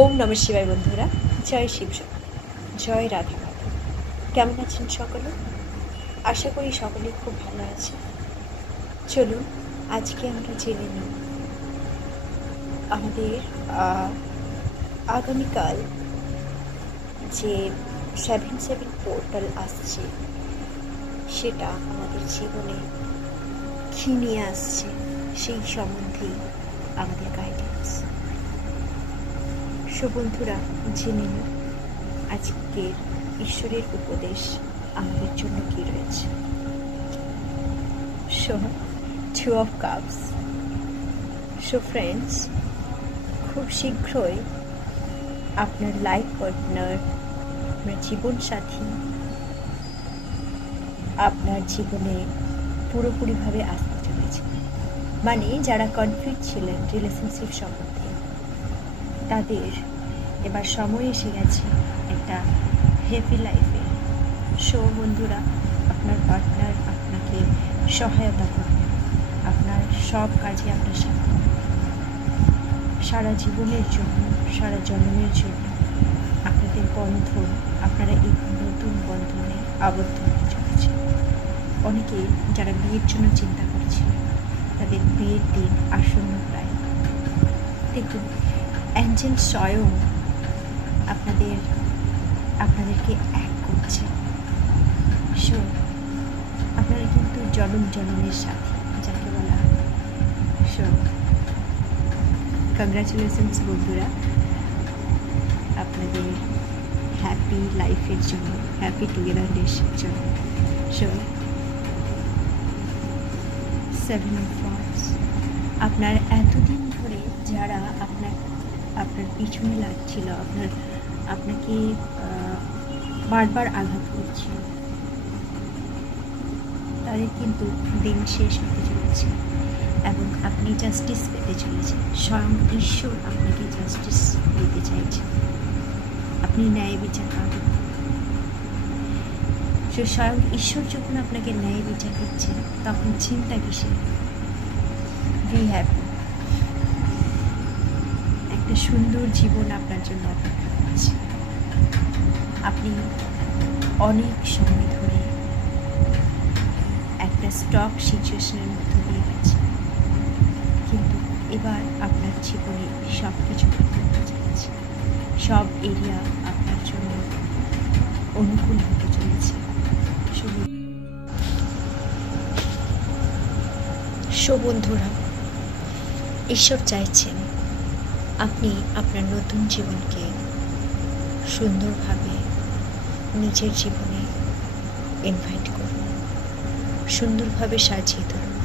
ওম নমঃ শিবায় বন্ধুরা, জয় শিব শক্তি, জয় রাধা মাধব। কেমন আছেন সকলে? আশা করি সকলে খুব ভালো আছে। চলুন আজকে আমরা জেনে নিই আমাদের আগামীকাল যে 7/7 পোর্টাল আসছে সেটা আমাদের জীবনে কী নিয়ে আসছে সেই সম্বন্ধেই আমাদের গাইডেন্স। বন্ধুরা, জেনে নিন আজকের ঈশ্বরের উপদেশ আমাদের জন্য কি রয়েছে। Two of cups. ফ্রেন্ডস, খুব শীঘ্রই আপনার লাইফ পার্টনার, আপনার জীবনসাথী আপনার জীবনে পুরোপুরিভাবে আসতে চলেছে। মানে যারা কনফিউজ ছিলেন রিলেশনশিপ সম্বন্ধে, তাদের এবার সময় এসে গেছে একটা হ্যাপি লাইফে। বন্ধুরা, আপনার পার্টনার আপনাকে সহায়তা করবে, আপনার সব কাজে আপনার সাথে, সারা জীবনের জন্য, সারা জন্মের জন্য আপনাদের বন্ধন, আপনারা এই নতুন বন্ধনে আবদ্ধ হতে চলেছে। অনেকে যারা বিয়ের জন্য চিন্তা করছে, তাদের বিয়ের দিন আসন্ন প্রায়। দেখুন, অ্যাঞ্জেল স্বয়ং আপনাদেরকে এক করছে। আপনারা কিন্তু জনমের সাথে, যাকে বলা হয়। কংগ্রাচুলেশনস বন্ধুরা, আপনাদের হ্যাপি লাইফের জন্য, হ্যাপি টুগেদারনেসের জন্য। 7 of Wands, আপনার এতদিন ধরে যারা আপনার পিছনে লাগছিল, আপনাকে বারবার আঘাত করছিল, তাদের কিন্তু দিন শেষ হতে চলেছে এবং আপনি জাস্টিস পেতে চলেছেন। স্বয়ং ঈশ্বর আপনাকে জাস্টিস দিতে চাইছেন, আপনি ন্যায় বিচার পাবেন। স্বয়ং ঈশ্বর যখন আপনাকে ন্যায় বিচার দিচ্ছেন, তখন চিন্তা কিসের? Be happy. একটা সুন্দর জীবন আপনার জন্য অপেক্ষা করছে। আপনি অনেক সময় ধরে একটা স্টক সিচুয়েশনের মধ্যে দিয়ে গেছেন, কিন্তু এবার আপনার জীবনে সব কিছু বদলাতে চলেছে। সব এরিয়া আপনার জন্য অনুকূল হতে চলেছে। বন্ধুরা, ঈশ্বর চাইছেন আপনি আপনার নতুন জীবনকে সুন্দরভাবে নিজের জীবনে ইনভাইট করুন, সুন্দরভাবে সাজিয়ে ধরুন।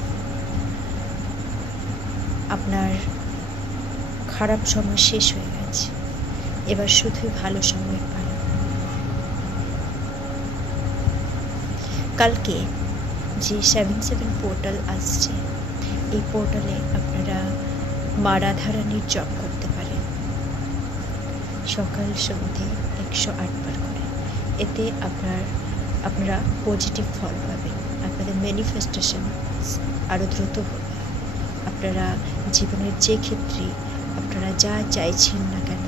আপনার খারাপ সময় শেষ হয়ে গেছে, এবার শুধুই ভালো সময় পান। কালকে যে 7/7 পোর্টাল আসছে, এই পোর্টালে আপনারা মা রাধারানীর জপ করতে পারেন সকাল সন্ধ্যে 108 বার করে। এতে আপনারা পজিটিভ ফল পাবেন, আপনাদের ম্যানিফেস্টেশন আরও দ্রুত হবে। আপনারা জীবনের যে ক্ষেত্রে আপনারা যা চাইছেন না কেন,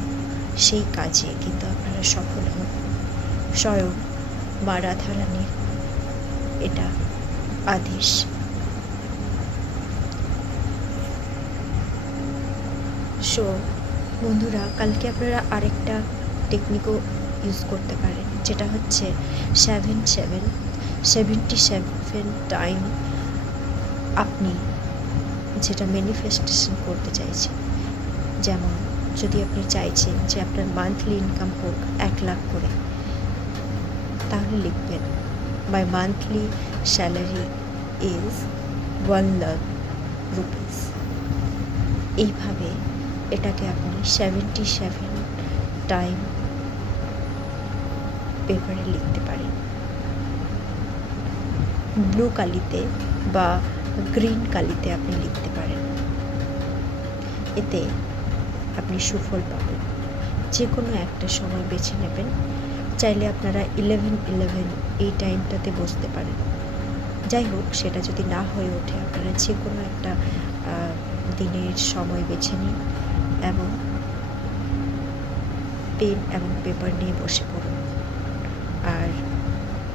সেই কাজে কিন্তু আপনারা সফল হবেন। স্বয়ং মা রাধারানীর এটা আদেশ। বন্ধুরা, কালকে আপনারা আরেকটা টেকনিকও ইউজ করতে পারেন, যেটা হচ্ছে 77 টাইম আপনি যেটা ম্যানিফেস্টেশন করতে চাইছেন। যেমন যদি আপনি চাইছেন যে আপনার মান্থলি ইনকাম হোক 1 লাখ করে, তাহলে লিখবেন my monthly salary is 1 lakh rupees. এইভাবে এটাকে আপনি 77 টাইম পেপারে লিখতে পারেন, ব্লু কালিতে বা গ্রিন কালিতে আপনি লিখতে পারেন। এতে আপনি সুফল পাবেন। যে কোনো একটা সময় বেছে নেবেন, চাইলে আপনারা 11/11 এই টাইমটাতে বসতে পারেন। যাই হোক, সেটা যদি না হয়ে ওঠে, আপনারা যে কোনো একটা দিনের সময় বেছে নিন এবং পেন এবং পেপার নিয়ে বসে পড়ুন আর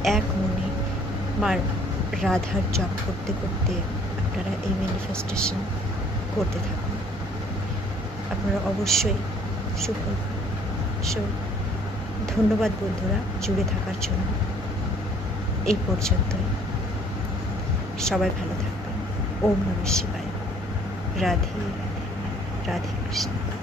এক মনে মার রাধার জপ করতে করতে আপনারা এই ম্যানিফেস্টেশন করতে থাকুন। আপনারা অবশ্যই সুফল পান। সো ধন্যবাদ বন্ধুরা জুড়ে থাকার জন্য। এই পর্যন্তই। সবাই ভালো থাকবেন। ওম নমঃ শিবায়। রাধে রাধে, রাধে কৃষ্ণ।